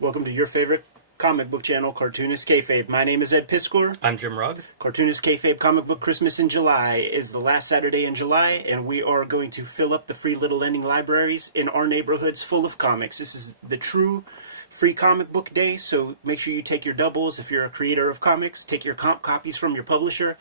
Welcome to your favorite comic book channel, Cartoonist Kayfabe. My name is Ed Piskor. I'm Jim Rugg. Cartoonist Kayfabe Comic Book Christmas in July is the last Saturday in July, and we are going to fill up the free little lending libraries in our neighborhoods full of comics. This is the true free comic book day, so make sure you take your doubles. If you're a creator of comics, take your comp copies from your publisher.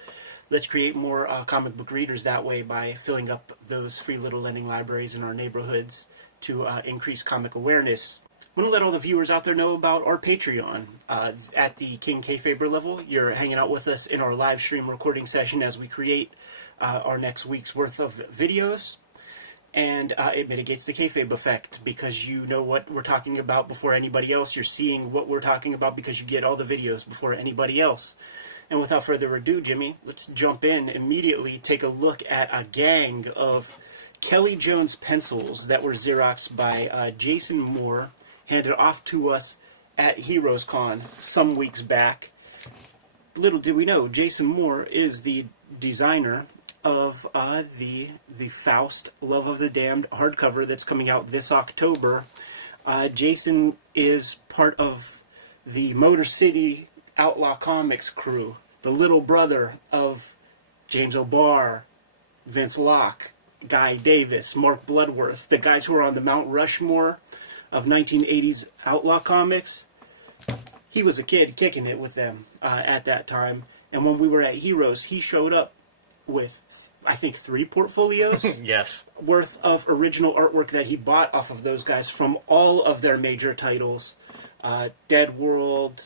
Let's create more comic book readers that way by filling up those free little lending libraries in our neighborhoods to increase comic awareness. I want to let all the viewers out there know about our Patreon. At the King Kayfaber level, you're hanging out with us in our live stream recording session as we create our next week's worth of videos. And it mitigates the kayfabe effect because you know what we're talking about before anybody else. You're seeing what we're talking about because you get all the videos before anybody else. And without further ado, Jimmy, let's jump in immediately, take a look at a gang of Kelley Jones pencils that were Xeroxed by Jason Moore, handed off to us at Heroes Con some weeks back. Little did we know, Jason Moore is the designer of the Faust Love of the Damned hardcover that's coming out this October. Jason is part of the Motor City Outlaw Comics crew, the little brother of James O'Barr, Vince Locke, Guy Davis, Mark Bloodworth, the guys who are on the Mount Rushmore of 1980s Outlaw Comics. He was a kid kicking it with them at that time. And when we were at Heroes, he showed up with, I think, 3 portfolios Yes. worth of original artwork that he bought off of those guys from all of their major titles. Dead World,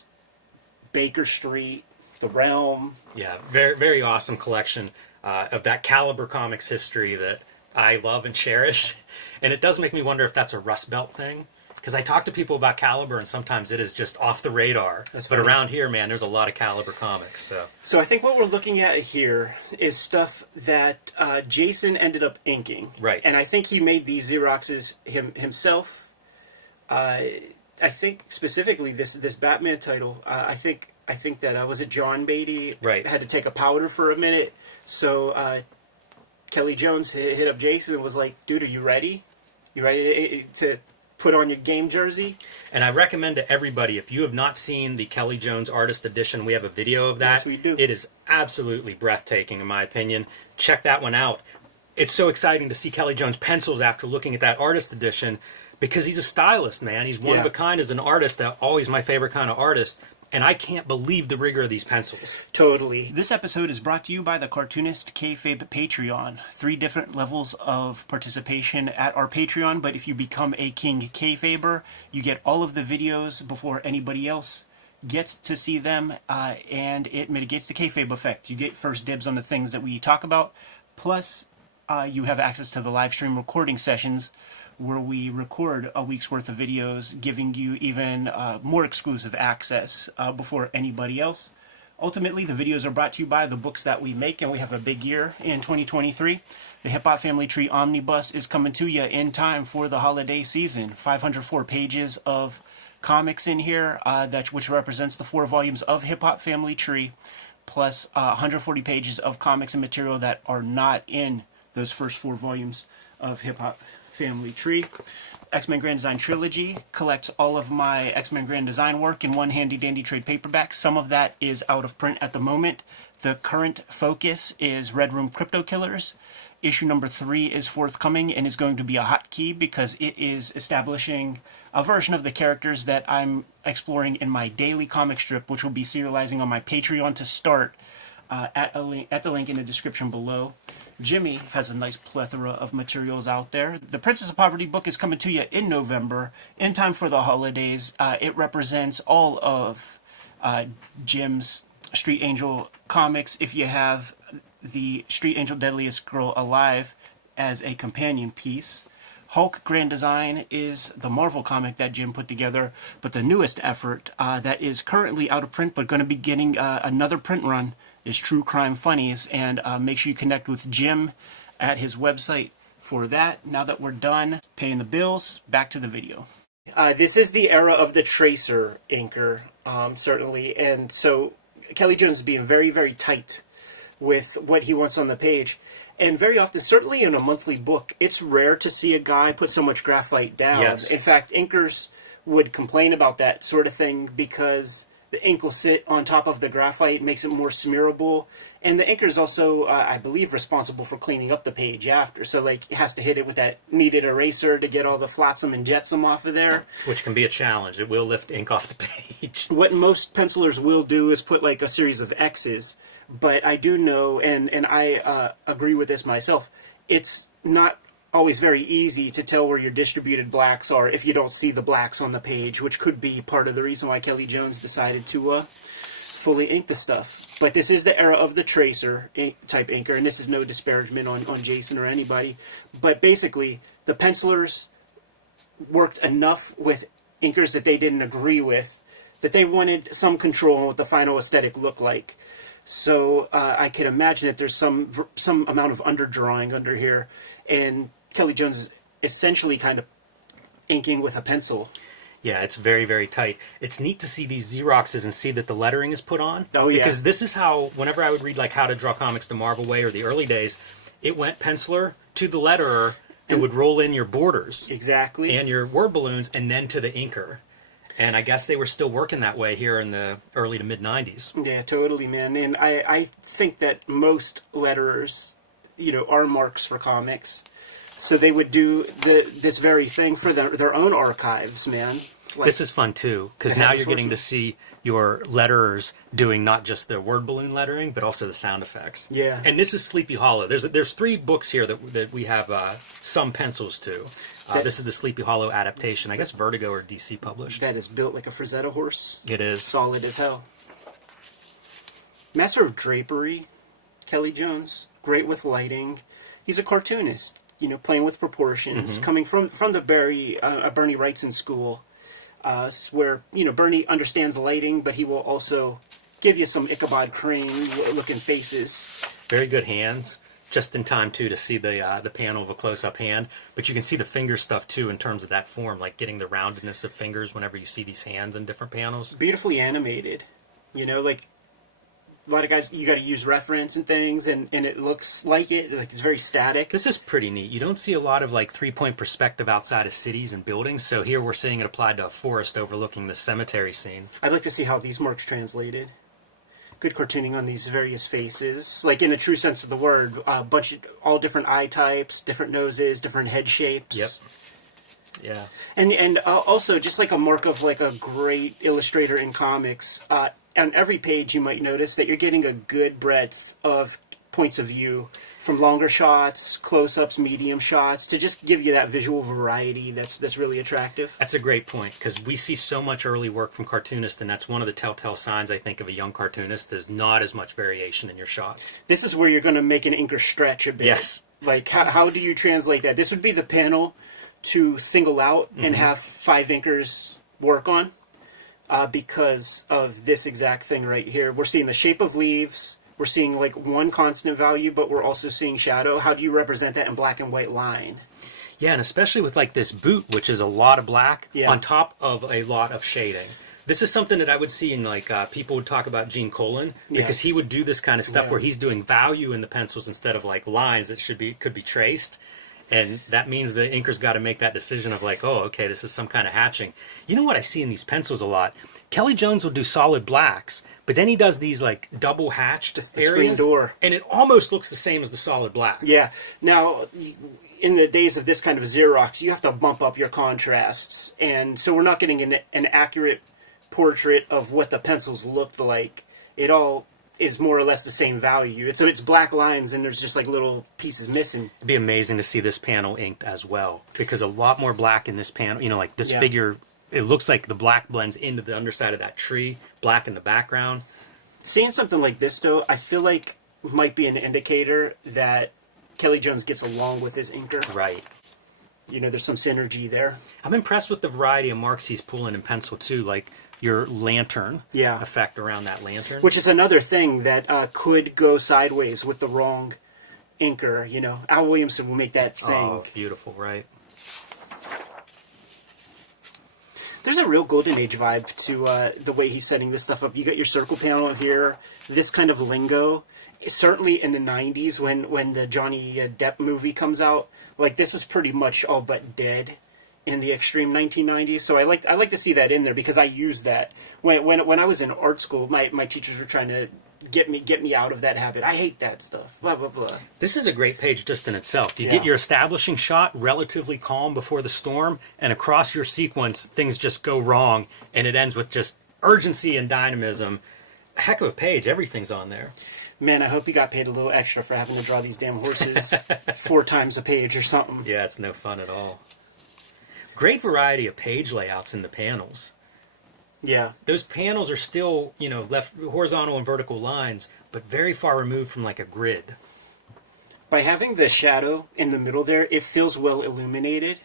Baker Street, The Realm. Yeah, very, very awesome collection of that caliber comics history that I love and cherish. And it does make me wonder if that's a Rust Belt thing. Because I talk to people about Caliber, and sometimes it is just off the radar. That's but funny. around here, man, there's a lot of Caliber comics. So I think what we're looking at here is stuff that Jason ended up inking. Right. And I think he made these Xeroxes himself. I think specifically this Batman title, I think that was it John Beatty Right. had to take a powder for a minute. So Kelley Jones hit up Jason and was like, dude, are you ready? You ready to put on your game jersey? And I recommend to everybody, if you have not seen the Kelley Jones Artist Edition, we have a video of that. Yes, we do. It is absolutely breathtaking, in my opinion. Check that one out. It's so exciting to see Kelley Jones pencils after looking at that Artist Edition, because he's a stylist, man. He's one of a kind as an artist, that always my favorite kind of artist. And I can't believe the rigor of these pencils. Totally. This episode is brought to you by the Cartoonist Kayfabe Patreon. 3 different levels of participation at our Patreon, but if you become a King Kayfaber, you get all of the videos before anybody else gets to see them, and it mitigates the kayfabe effect. You get first dibs on the things that we talk about, plus you have access to the live stream recording sessions where we record a week's worth of videos, giving you even more exclusive access before anybody else. Ultimately, the videos are brought to you by the books that we make, and we have a big year in 2023. The Hip Hop Family Tree Omnibus is coming to you in time for the holiday season. 504 pages of comics in here, which represents the 4 volumes of Hip Hop Family Tree, plus 140 pages of comics and material that are not in those first 4 volumes of Hip Hop Family Tree. X-Men Grand Design Trilogy collects all of my X-Men Grand Design work in one handy-dandy trade paperback. Some of that is out of print at the moment. The current focus is Red Room Crypto Killers. Issue number 3 is forthcoming and is going to be a hotkey because it is establishing a version of the characters that I'm exploring in my daily comic strip, which will be serializing on my Patreon to start at the link in the description below. Jimmy has a nice plethora of materials out there. The Princess of Poverty book is coming to you in November, in time for the holidays. It represents all of Jim's Street Angel comics. If you have the Street Angel Deadliest Girl Alive as a companion piece. Hulk Grand Design is the Marvel comic that Jim put together, but the newest effort that is currently out of print but going to be getting another print run is True Crime Funnies, and make sure you connect with Jim at his website for that. Now that we're done paying the bills, back to the video. This is the era of the Tracer inker, certainly, and so Kelley Jones is being very, very tight with what he wants on the page. And very often, certainly in a monthly book, it's rare to see a guy put so much graphite down. Yes. In fact, inkers would complain about that sort of thing because the ink will sit on top of the graphite, makes it more smearable. And the inker is also, I believe, responsible for cleaning up the page after. So, like, it has to hit it with that kneaded eraser to get all the flotsam and jetsam off of there. Which can be a challenge. It will lift ink off the page. What most pencilers will do is put, like, a series of X's. But I do know, and I agree with this myself, it's not always very easy to tell where your distributed blacks are if you don't see the blacks on the page, which could be part of the reason why Kelley Jones decided to fully ink the stuff. But this is the era of the tracer type inker, and this is no disparagement on Jason or anybody. But basically, the pencilers worked enough with inkers that they didn't agree with, that they wanted some control on what the final aesthetic looked like. So I can imagine that there's some amount of underdrawing under here, and Kelley Jones is essentially kind of inking with a pencil. Yeah, it's very, very tight. It's neat to see these Xeroxes and see that the lettering is put on. Oh, yeah. Because this is how, whenever I would read like How to Draw Comics the Marvel Way or the early days, it went penciler to the letterer, it would roll in your borders. Exactly. And your word balloons, and then to the inker. And I guess they were still working that way here in the early to mid-90s. Yeah, totally, man. And I think that most letterers, are marks for comics. So they would do this very thing for their own archives, man. Like, this is fun, too, because now you're getting to see your letterers doing not just the word balloon lettering, but also the sound effects. Yeah. And this is Sleepy Hollow. There's 3 books here that we have some pencils to. This is the Sleepy Hollow adaptation. I guess Vertigo or DC published. That is built like a Frazetta horse. It is. Solid as hell. Master of Drapery, Kelley Jones. Great with lighting. He's a cartoonist, playing with proportions. Coming from the Bernie Wrightson school, where, Bernie understands lighting, but he will also give you some Ichabod Crane-looking faces. Very good hands. Just in time, too, to see the panel of a close-up hand. But you can see the finger stuff, too, in terms of that form, like getting the roundedness of fingers whenever you see these hands in different panels. Beautifully animated. Like, a lot of guys, you got to use reference and things, and it looks like it's very static. This is pretty neat. You don't see a lot of, like, 3-point perspective outside of cities and buildings, so here we're seeing it applied to a forest overlooking the cemetery scene. I'd like to see how these marks translated. Good cartooning on these various faces, like in a true sense of the word, all different eye types, different noses, different head shapes. Yep. Yeah. And also just like a mark of like a great illustrator in comics. On every page, you might notice that you're getting a good breadth of points of view, from longer shots, close-ups, medium shots, to just give you that visual variety that's really attractive. That's a great point, because we see so much early work from Cartoonist, and that's one of the telltale signs, I think, of a young cartoonist. There's not as much variation in your shots. This is where you're going to make an inker stretch a bit. Yes. Like, how do you translate that? This would be the panel to single out and have 5 inkers work on, because of this exact thing right here. We're seeing the shape of leaves. We're seeing like one constant value, but we're also seeing shadow. How do you represent that in black and white line? Yeah, and especially with like this boot, which is a lot of black on top of a lot of shading. This is something that I would see in like people would talk about Gene Colan, because he would do this kind of stuff where he's doing value in the pencils instead of like lines that could be traced. And that means the inker's got to make that decision of like, oh, okay, this is some kind of hatching. You know what I see in these pencils a lot? Kelley Jones will do solid blacks, but then he does these like double hatched areas, and it almost looks the same as the solid black. Yeah. Now, in the days of this kind of Xerox, you have to bump up your contrasts, and so we're not getting an accurate portrait of what the pencils looked like. It all is more or less the same value. It's black lines, and there's just like little pieces missing. It'd be amazing to see this panel inked as well, because a lot more black in this panel. Like this figure, it looks like the black blends into the underside of that tree, black in the background. Seeing something like this, though, I feel like might be an indicator that Kelley Jones gets along with his inker. Right. There's some synergy there. I'm impressed with the variety of marks he's pulling in pencil, too, like your lantern effect around that lantern. Which is another thing that could go sideways with the wrong inker. Al Williamson will make that sing. Oh, beautiful, right? There's a real Golden Age vibe to the way he's setting this stuff up. You got your circle panel here, this kind of lingo. Certainly in the 90s when the Johnny Depp movie comes out, like this was pretty much all but dead in the extreme 1990s. So I like to see that in there because I use that when I was in art school. My teachers were trying to get me out of that habit. I hate that stuff. Blah blah blah. This is a great page just in itself. You Yeah. get your establishing shot relatively calm before the storm, and across your sequence, things just go wrong, and it ends with just urgency and dynamism. Heck of a page. Everything's on there. Man, I hope you got paid a little extra for having to draw these damn horses 4 times a page or something. Yeah, it's no fun at all. Great variety of page layouts in the panels. Yeah. Those panels are still, left horizontal and vertical lines, but very far removed from like a grid. By having the shadow in the middle there, it feels well illuminated.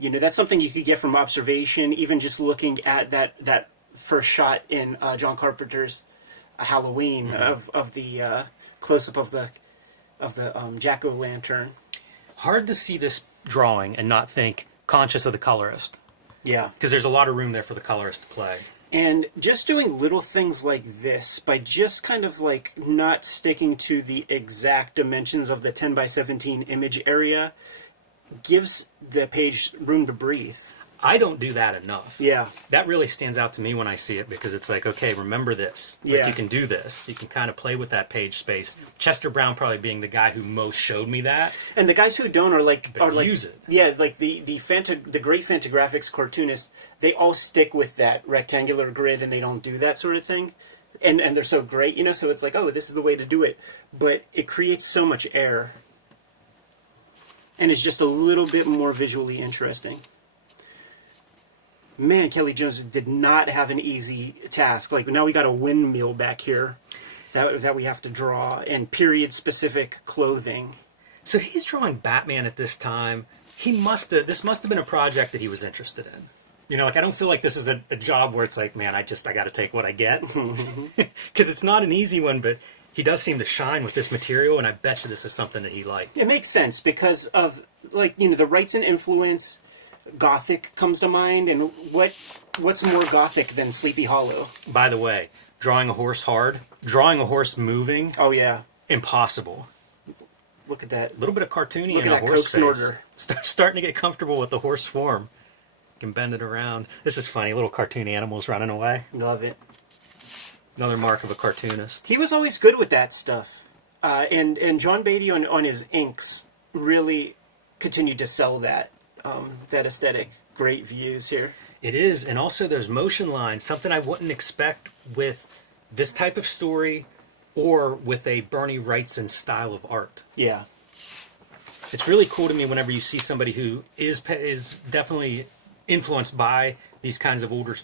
That's something you could get from observation, even just looking at that first shot in John Carpenter's Halloween of the close-up of the jack-o'-lantern. Hard to see this drawing and not think conscious of the colorist. Yeah. Because there's a lot of room there for the colorist to play. And just doing little things like this, by just kind of like not sticking to the exact dimensions of the 10 by 17 image area, gives the page room to breathe. I don't do that enough. Yeah. That really stands out to me when I see it, because it's like, okay, remember this. Like, Yeah. you can do this. You can kind of play with that page space. Chester Brown probably being the guy who most showed me that. And the guys who don't are like use it. Yeah, like the great Fantagraphics cartoonists, they all stick with that rectangular grid and they don't do that sort of thing. And they're so great, so it's like, oh, this is the way to do it. But it creates so much air. And it's just a little bit more visually interesting. Man, Kelley Jones did not have an easy task. Like, now we got a windmill back here that we have to draw, and period-specific clothing. So he's drawing Batman at this time. This must have been a project that he was interested in. I don't feel like this is a job where it's like, man, I got to take what I get. Because it's not an easy one, but he does seem to shine with this material, and I bet you this is something that he liked. It makes sense because of, the rights and influence. Gothic comes to mind, and what's more Gothic than Sleepy Hollow? By the way, drawing a horse hard, drawing a horse moving, Oh yeah, impossible. look at that. A little bit of cartoony Look in at a that horse Coke face. snorter. Starting to get comfortable with the horse form. Can bend it around. This is funny. Little cartoon animals running away. Love it. Another mark of a cartoonist. He was always good with that stuff, and John Beatty on his inks really continued to sell that aesthetic. Great views here. It is, and also those motion lines, something I wouldn't expect with this type of story or with a Bernie Wrightson style of art. Yeah. It's really cool to me whenever you see somebody who is definitely influenced by these kinds of older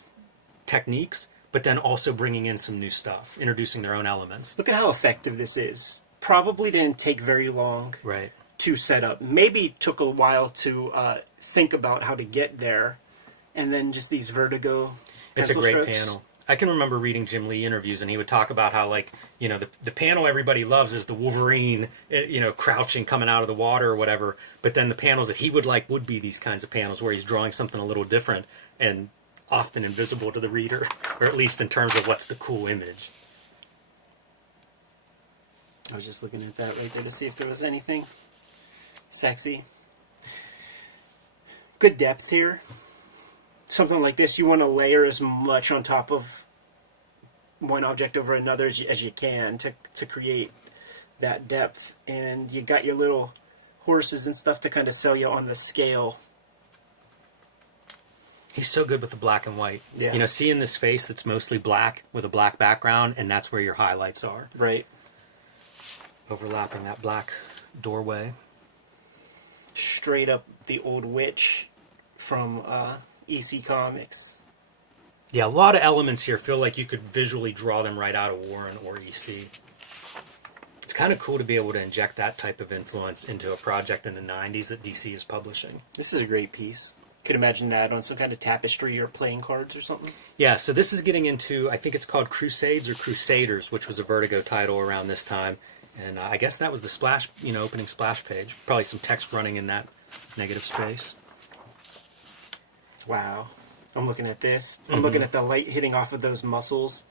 techniques, but then also bringing in some new stuff, introducing their own elements. Look at how effective this is. Probably didn't take very long Right. to set up. Maybe took a while to think about how to get there, and then just these vertigo It's a pencil great strokes. panel. I can remember reading Jim Lee interviews, and he would talk about how, the panel everybody loves is the Wolverine, crouching, coming out of the water or whatever. But then the panels that he would like would be these kinds of panels where he's drawing something a little different and often invisible to the reader, or at least in terms of what's the cool image. I was just looking at that right there to see if there was anything sexy. Good depth here. Something like this, you want to layer as much on top of one object over another as you can to create that depth. And you got your little horses and stuff to kind of sell you on the scale. He's so good with the black and white. Yeah. Seeing this face that's mostly black with a black background, and that's where your highlights are. Right. Overlapping that black doorway. Straight up the old witch from EC Comics. Yeah, a lot of elements here feel like you could visually draw them right out of Warren or EC. It's kind of cool to be able to inject that type of influence into a project in the 90s that DC is publishing. This is a great piece. Could imagine that on some kind of tapestry or playing cards or something. Yeah, so this is getting into, I think it's called Crusades or Crusaders, which was a Vertigo title around this time. And I guess that was the splash, opening splash page. Probably some text running in that negative space. Wow. I'm looking at this. I'm looking at the light hitting off of those muscles.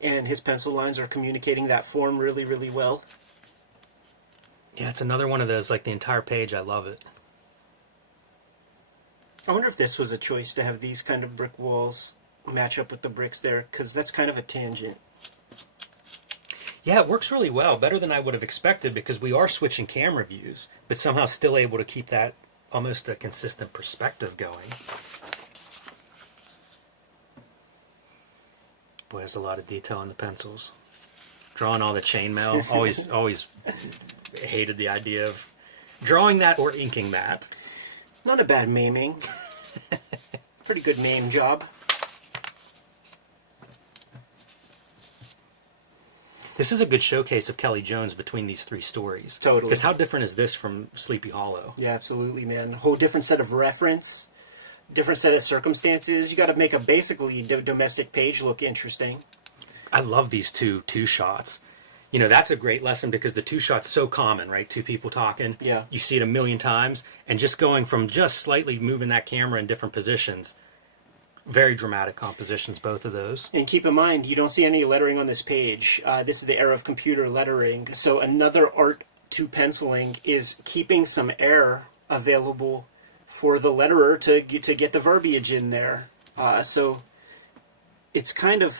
And his pencil lines are communicating that form really, really well. Yeah, it's another one of those, like the entire page, I love it. I wonder if this was a choice to have these kind of brick walls match up with the bricks there, because that's kind of a tangent. Yeah, it works really well, better than I would have expected, because we are switching camera views, but somehow still able to keep that almost a consistent perspective going. Boy, there's a lot of detail in the pencils. Drawing all the chainmail, always hated the idea of drawing that or inking that. Not a bad maiming. Pretty good maim job. This is a good showcase of Kelley Jones between these three stories. Totally. Because how different is this from Sleepy Hollow? Yeah, absolutely, man. Whole different set of reference, different set of circumstances. You got to make a basically domestic page look interesting. I love these two shots. You know, that's a great lesson because the two shot's so common, right? Two people talking. Yeah. You see it a million times. And just going from just slightly moving that camera in different positions. Very dramatic compositions, both of those. And keep in mind, you don't see any lettering on this page. This is the era of computer lettering. So another art to penciling is keeping some air available for the letterer to get the verbiage in there. So it's kind of...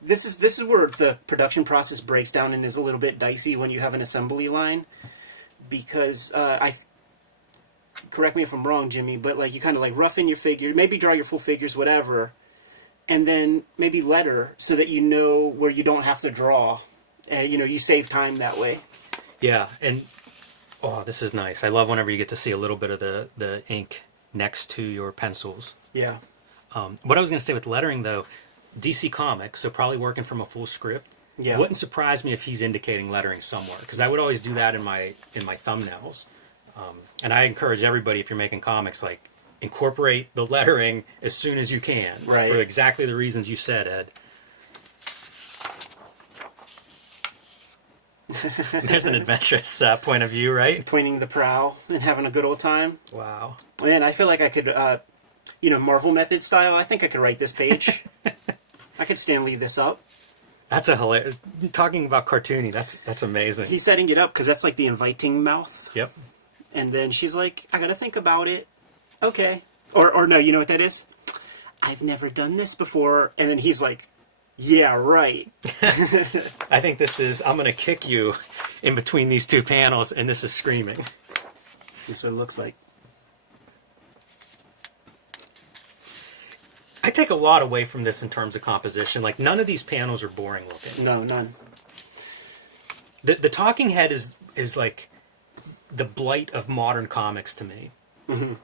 This is where the production process breaks down and is a little bit dicey when you have an assembly line, because correct me if I'm wrong, Jimmy, but like you kind of like rough in your figure, maybe draw your full figures, whatever, and then maybe letter so that you know where you don't have to draw. You save time that way. Yeah, and oh, this is nice. I love whenever you get to see a little bit of the ink next to your pencils. Yeah. What I was going to say with lettering, though, DC Comics, so probably working from a full script. Yeah. Wouldn't surprise me if he's indicating lettering somewhere, because I would always do that in my thumbnails. And I encourage everybody, if you're making comics, like incorporate the lettering as soon as you can, right? For exactly the reasons you said, Ed. There's an adventurous point of view, right? Pointing the prow and having a good old time. Wow. Man, I feel like I could, Marvel method style. I think I could write this page. I could Stan Lee this up. That's a hilarious... Talking about cartoony, that's amazing. He's setting it up because that's like the inviting mouth. Yep. And then she's like, I gotta think about it. Okay. Or no, you know what that is? I've never done this before. And then he's like, yeah, right. I think this is... I'm going to kick you in between these two panels, and this is screaming. That's what it looks like. I take a lot away from this in terms of composition. Like, none of these panels are boring looking. No, none. The talking head is like the blight of modern comics to me. Mm-hmm.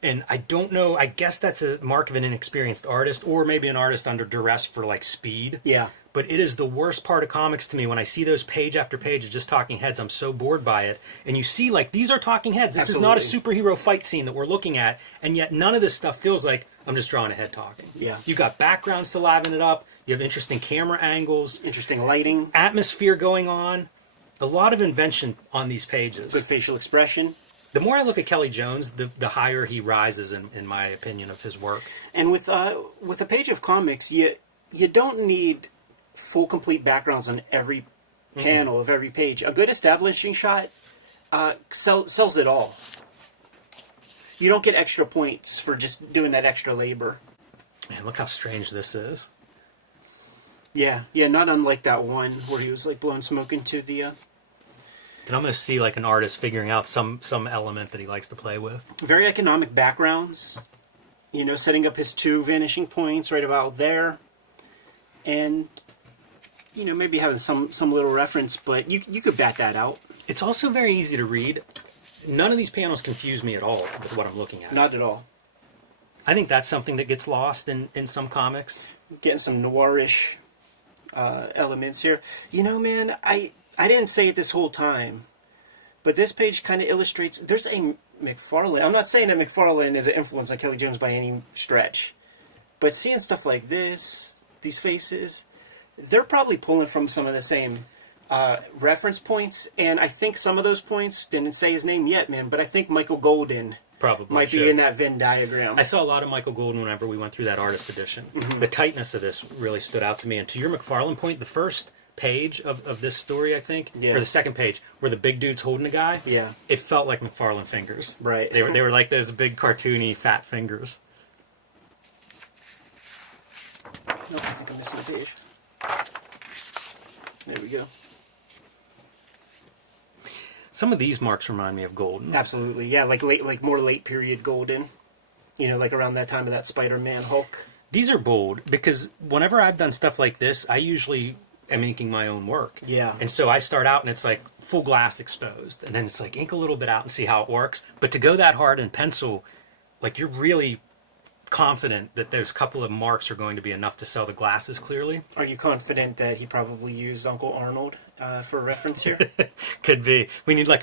And I don't know, I guess that's a mark of an inexperienced artist, or maybe an artist under duress for, like, speed. Yeah. But it is the worst part of comics to me when I see those page after page of just talking heads. I'm so bored by it. And you see, like, these are talking heads. This Absolutely. is not a superhero fight scene that we're looking at. And yet none of this stuff feels like I'm just drawing a head talking. Yeah. You got backgrounds to liven it up. You have interesting camera angles. Interesting lighting. Atmosphere going on. A lot of invention on these pages. Good facial expression. The more I look at Kelley Jones, the higher he rises, in my opinion, of his work. And with a page of comics, you don't need full complete backgrounds on every panel of every page. A good establishing shot sells it all. You don't get extra points for just doing that extra labor. Man, look how strange this is. Yeah, not unlike that one where he was like blowing smoke into the... You can almost see like an artist figuring out some element that he likes to play with. Very economic backgrounds. Setting up his two vanishing points right about there. And... maybe having some little reference, but you could bat that out. It's also very easy to read. None of these panels confuse me at all with what I'm looking at. Not at all. I think that's something that gets lost in some comics. Getting some noirish elements here. Man, I didn't say it this whole time, but this page kind of illustrates... There's a McFarlane... I'm not saying that McFarlane is an influence on Kelley Jones by any stretch, but seeing stuff like this, these faces... They're probably pulling from some of the same reference points, and I think some of those points, didn't say his name yet, man, but I think Michael Golden probably might be in that Venn diagram. I saw a lot of Michael Golden whenever we went through that artist edition. Mm-hmm. The tightness of this really stood out to me. And to your McFarlane point, the first page of this story, I think, Yeah. or the second page, where the big dude's holding a guy. Yeah. It felt like McFarlane fingers. Right. They were like those big cartoony fat fingers. Nope, I think I'm missing a page. There we go. Some of these marks remind me of Golden. Absolutely, yeah, like more late period Golden. You know, like around that time of that Spider-Man Hulk. These are bold because whenever I've done stuff like this, I usually am inking my own work. Yeah. And so I start out and it's like full glass exposed, and then it's like ink a little bit out and see how it works. But to go that hard in pencil, like you're really confident that those couple of marks are going to be enough to sell the glasses clearly. Are you confident that he probably used Uncle Arnold for reference here? Could be. We need like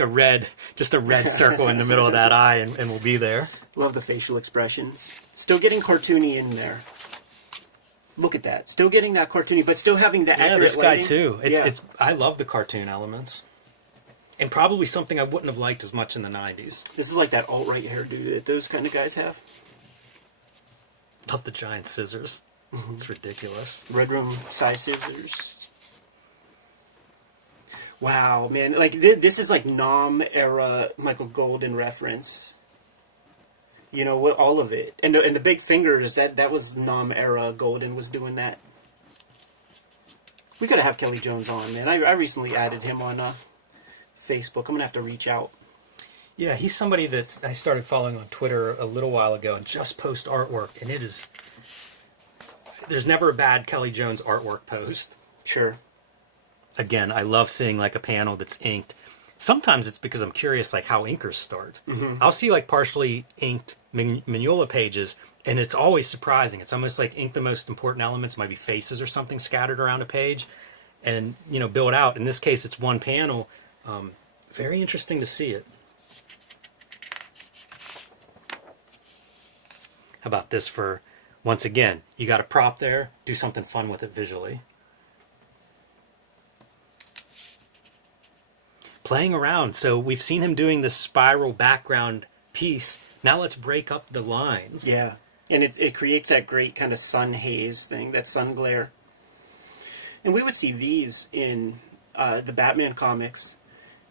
just a red circle in the middle of that eye, and we'll be there. Love the facial expressions. Still getting cartoony in there. Look at that. Still getting that cartoony, but still having the accurate Yeah, this lighting. guy too. Yeah. I love the cartoon elements. And probably something I wouldn't have liked as much in the 90s. This is like that alt-right hairdo that those kind of guys have. Love the giant scissors. It's ridiculous. Red Room size scissors. Wow, man. Like, this is like Nom era Michael Golden reference. You know, all of it. And the big fingers, that was Nom era. Golden was doing that. We gotta have Kelley Jones on, man. I recently added him on Facebook. I'm gonna have to reach out. Yeah, he's somebody that I started following on Twitter a little while ago and just post artwork. And there's never a bad Kelley Jones artwork post. Sure. Again, I love seeing like a panel that's inked. Sometimes it's because I'm curious like how inkers start. I'll see like partially inked Mignola pages, and it's always surprising. It's almost like ink the most important elements, might be faces or something scattered around a page, and build out. In this case, it's one panel. Very interesting to see it. How about this for, once again, you got a prop there, do something fun with it visually. Playing around. So we've seen him doing this spiral background piece. Now let's break up the lines. Yeah. And it creates that great kind of sun haze thing, that sun glare. And we would see these in the Batman comics.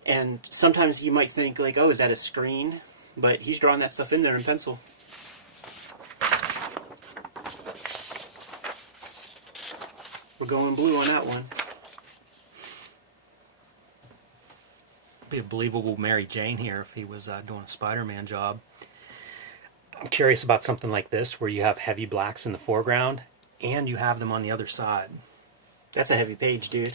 And sometimes you might think, like, oh, is that a screen? But he's drawing that stuff in there in pencil. We're going blue on that one. Be a believable Mary Jane here if he was doing a Spider-Man job. I'm curious about something like this where you have heavy blacks in the foreground and you have them on the other side. That's a heavy page, dude.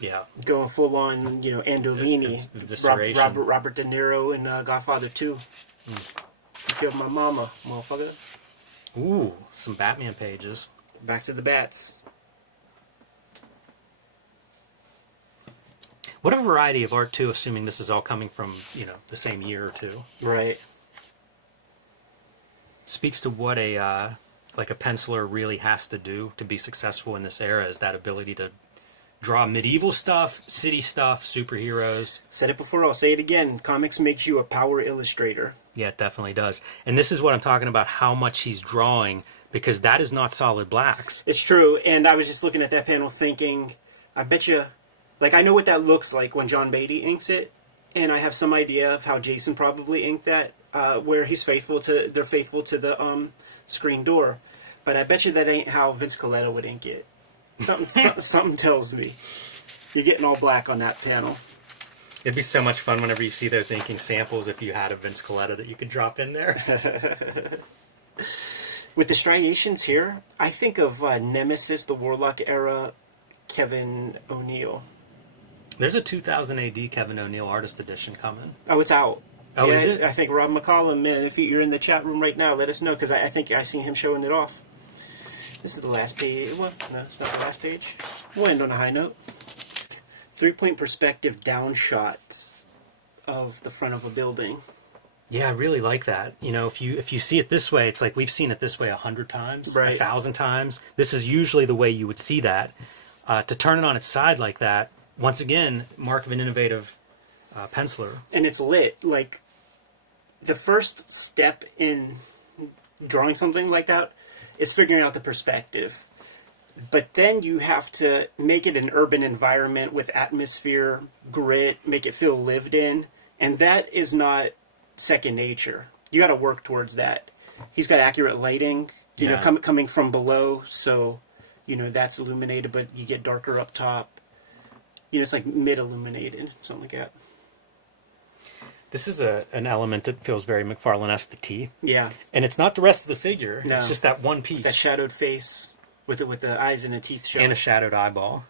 Yeah. Going full on, Andolini. Evisceration. Robert De Niro in Godfather 2. Killed my mama, motherfucker. Ooh, some Batman pages. Back to the bats. What a variety of art too, assuming this is all coming from, the same year or two. Right. Speaks to what a penciler really has to do to be successful in this era, is that ability to draw medieval stuff, city stuff, superheroes. Said it before, I'll say it again. Comics makes you a power illustrator. Yeah, it definitely does. And this is what I'm talking about, how much he's drawing, because that is not solid blacks. It's true, and I was just looking at that panel thinking, I bet you, like, I know what that looks like when John Beatty inks it, and I have some idea of how Jason probably inked that, where they're faithful to the screen door. But I bet you that ain't how Vince Coletta would ink it. Something tells me. You're getting all black on that panel. It'd be so much fun whenever you see those inking samples if you had a Vince Coletta that you could drop in there. With the striations here, I think of Nemesis, the Warlock era, Kevin O'Neill. There's a 2000 AD Kevin O'Neill artist edition coming. Oh, it's out. Oh, yeah, is it? I think Rob McCollum, if you're in the chat room right now, let us know, because I think I seen him showing it off. This is the last page. Well, no, it's not the last page. We'll end on a high note. 3-point perspective down shot of the front of a building. Yeah, I really like that. If you see it this way, it's like we've seen it this way 100 times, right. 1,000 times. This is usually the way you would see that. To turn it on its side like that, once again, mark of an innovative penciler. And it's lit. Like, the first step in drawing something like that is figuring out the perspective. But then you have to make it an urban environment with atmosphere, grit, make it feel lived in. And that is not second nature. You got to work towards that. He's got accurate lighting, you know, coming from below. So, you know, that's illuminated, but you get darker up top. You know, it's like mid-illuminated, something like that. This is an element that feels very McFarlane-esque, the teeth. Yeah. And it's not the rest of the figure. No. It's just that one piece. That shadowed face with the eyes and the teeth showing. And a shadowed eyeball.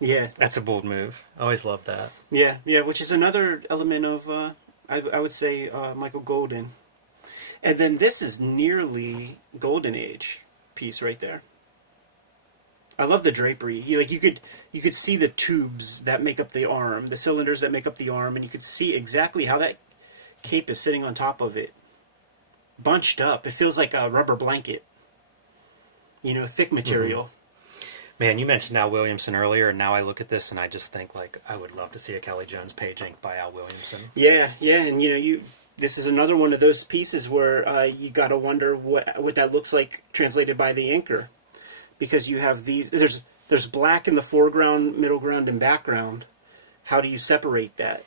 Yeah. That's a bold move. I always loved that. Yeah, yeah, which is another element of, I would say, Michael Golden. And then this is nearly Golden Age piece right there. I love the drapery. You could see the tubes that make up the arm, the cylinders that make up the arm, and you could see exactly how that cape is sitting on top of it. Bunched up. It feels like a rubber blanket. You know, thick material. Mm-hmm. Man, you mentioned Al Williamson earlier, and now I look at this and I just think, like, I would love to see a Kelley Jones page ink by Al Williamson. Yeah, and you know, this is another one of those pieces where you got to wonder what that looks like translated by the inker. Because you have these, there's black in the foreground, middle ground, and background. How do you separate that?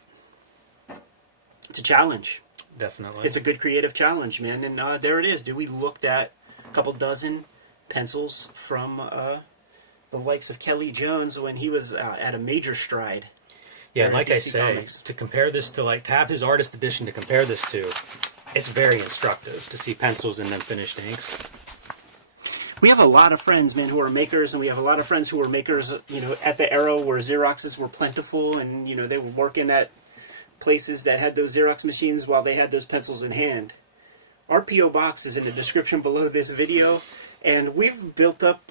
It's a challenge. Definitely. It's a good creative challenge, man. And there it is, dude. We looked at a couple dozen pencils from the likes of Kelley Jones when he was at a major stride. Yeah, and like I say, to compare this to, like, to have his artist edition to compare this to, it's very instructive to see pencils and then finished inks. We have a lot of friends, man, who are makers, and we have a lot of friends who were makers, you know, at the era where Xeroxes were plentiful, and, you know, they were working at places that had those Xerox machines while they had those pencils in hand. Our P.O. box is in the description below this video, and we've got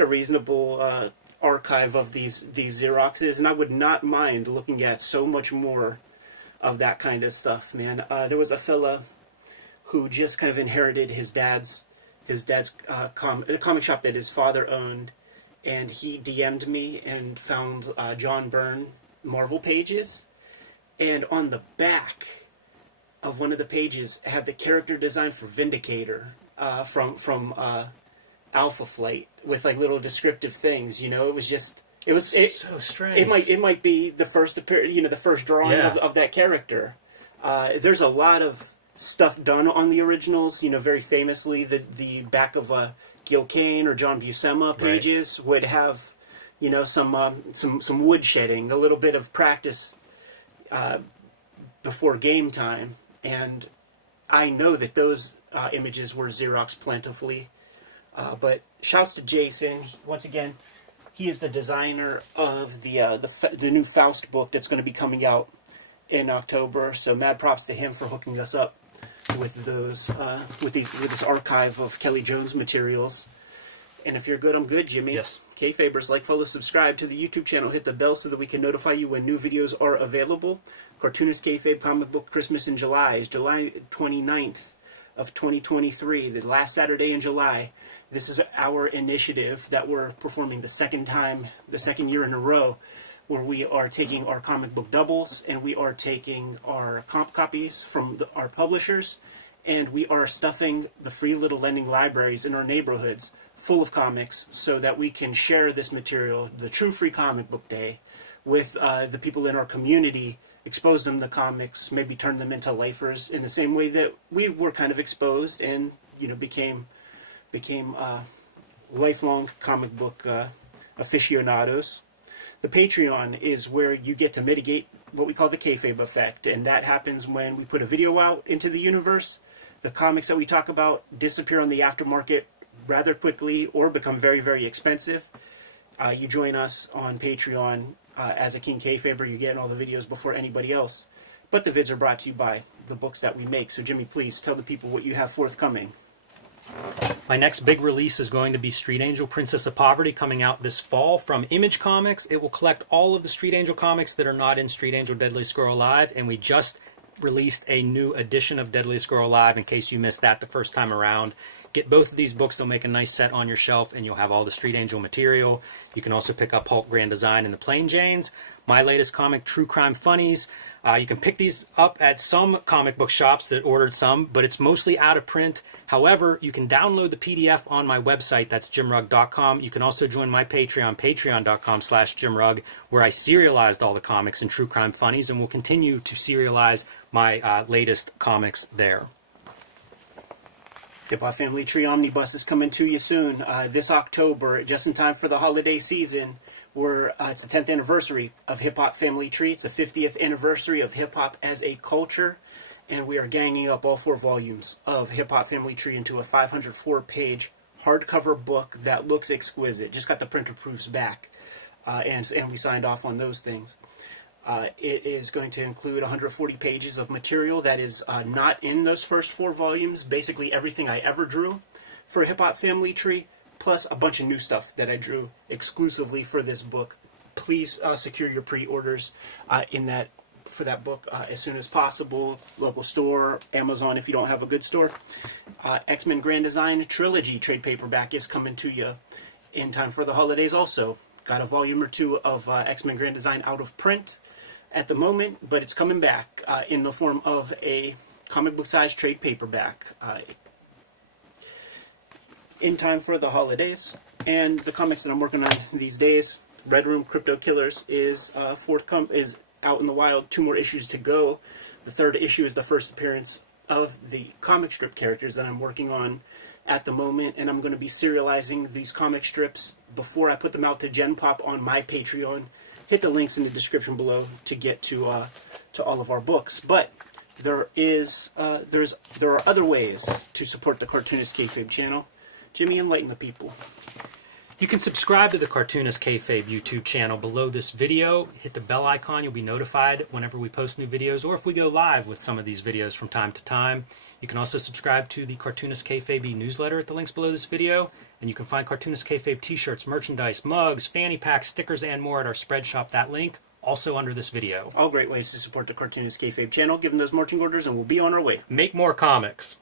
a reasonable archive of these Xeroxes, and I would not mind looking at so much more of that kind of stuff, man. There was a fella who just kind of inherited his dad's comic shop that his father owned, and he DM'd me and found John Byrne Marvel pages, and on the back of one of the pages had the character design for Vindicator from Alpha Flight with like little descriptive things. You know, it was so strange. It might be the first the first drawing of that character. There's a lot of stuff done on the originals. You know, very famously, the back of Gil Kane or John Buscema pages would have, you know, some wood shedding, a little bit of practice before game time, and I know that those images were Xerox plentifully. But shouts to Jason once again. He is the designer of the new Faust book that's going to be coming out in October. So mad props to him for hooking us up with those with this archive of Kelley Jones materials. And if you're good, I'm good, Jimmy. Yes. Kayfabers, like, follow, subscribe to the YouTube channel. Hit the bell so that we can notify you when new videos are available. Cartoonist Kayfabe Comic Book Christmas in July is July 29th of 2023, the last Saturday in July. This is our initiative that we're performing the second year in a row, where we are taking our comic book doubles and we are taking our comp copies from our publishers, and we are stuffing the free little lending libraries in our neighborhoods full of comics so that we can share this material, the true free comic book day, with the people in our community, expose them to comics, maybe turn them into lifers in the same way that we were kind of exposed and, you know, became lifelong comic book aficionados. The Patreon is where you get to mitigate what we call the kayfabe effect, and that happens when we put a video out into the universe. The comics that we talk about disappear on the aftermarket rather quickly or become very, very expensive. You join us on Patreon as a King Kayfaber. You get all the videos before anybody else. But the vids are brought to you by the books that we make. So, Jimmy, please tell the people what you have forthcoming. My next big release is going to be Street Angel Princess of Poverty, coming out this fall from Image Comics. It will collect all of the Street Angel comics that are not in Street Angel Deadly Squirrel Alive, and we just released a new edition of Deadly Squirrel Alive in case you missed that the first time around. Get both of these books. They'll make a nice set on your shelf, and you'll have all the Street Angel material. You can also pick up Hulk Grand Design and the Plain Janes. My latest comic, True Crime Funnies. You can pick these up at some comic book shops that ordered some, but it's mostly out of print. However, you can download the PDF on my website. That's jimrugg.com. You can also join my Patreon, patreon.com/jimrugg, where I serialized all the comics in True Crime Funnies, and will continue to serialize my latest comics there. Hip Hop Family Tree Omnibus is coming to you soon. This October, just in time for the holiday season. It's the 10th anniversary of Hip Hop Family Tree. It's the 50th anniversary of hip hop as a culture, and we are ganging up all 4 volumes of Hip Hop Family Tree into a 504-page hardcover book that looks exquisite. Just got the printer proofs back, and we signed off on those things. It is going to include 140 pages of material that is not in those first 4 volumes. Basically everything I ever drew for Hip Hop Family Tree, plus a bunch of new stuff that I drew exclusively for this book. Please secure your pre-orders for that book as soon as possible. Local store, Amazon if you don't have a good store. X-Men Grand Design Trilogy trade paperback is coming to you in time for the holidays also. Got a volume or 2 of X-Men Grand Design out of print at the moment, but it's coming back in the form of a comic book size trade paperback. In time for the holidays. And the comics that I'm working on these days, Red Room Crypto Killers is out in the wild. 2 more issues to go. The 3rd issue is the first appearance of the comic strip characters that I'm working on at the moment, and I'm going to be serializing these comic strips before I put them out to Gen Pop on my Patreon. Hit the links in the description below to get to all of our books. But there are other ways to support the Cartoonist Kayfabe channel. Jimmy, enlighten the people. You can subscribe to the Cartoonist Kayfabe YouTube channel below this video. Hit the bell icon. You'll be notified whenever we post new videos, or if we go live with some of these videos from time to time. You can also subscribe to the Cartoonist Kayfabe newsletter at the links below this video. And you can find Cartoonist Kayfabe t-shirts, merchandise, mugs, fanny packs, stickers, and more at our spread shop. That link also under this video. All great ways to support the Cartoonist Kayfabe channel. Give them those marching orders and we'll be on our way. Make more comics.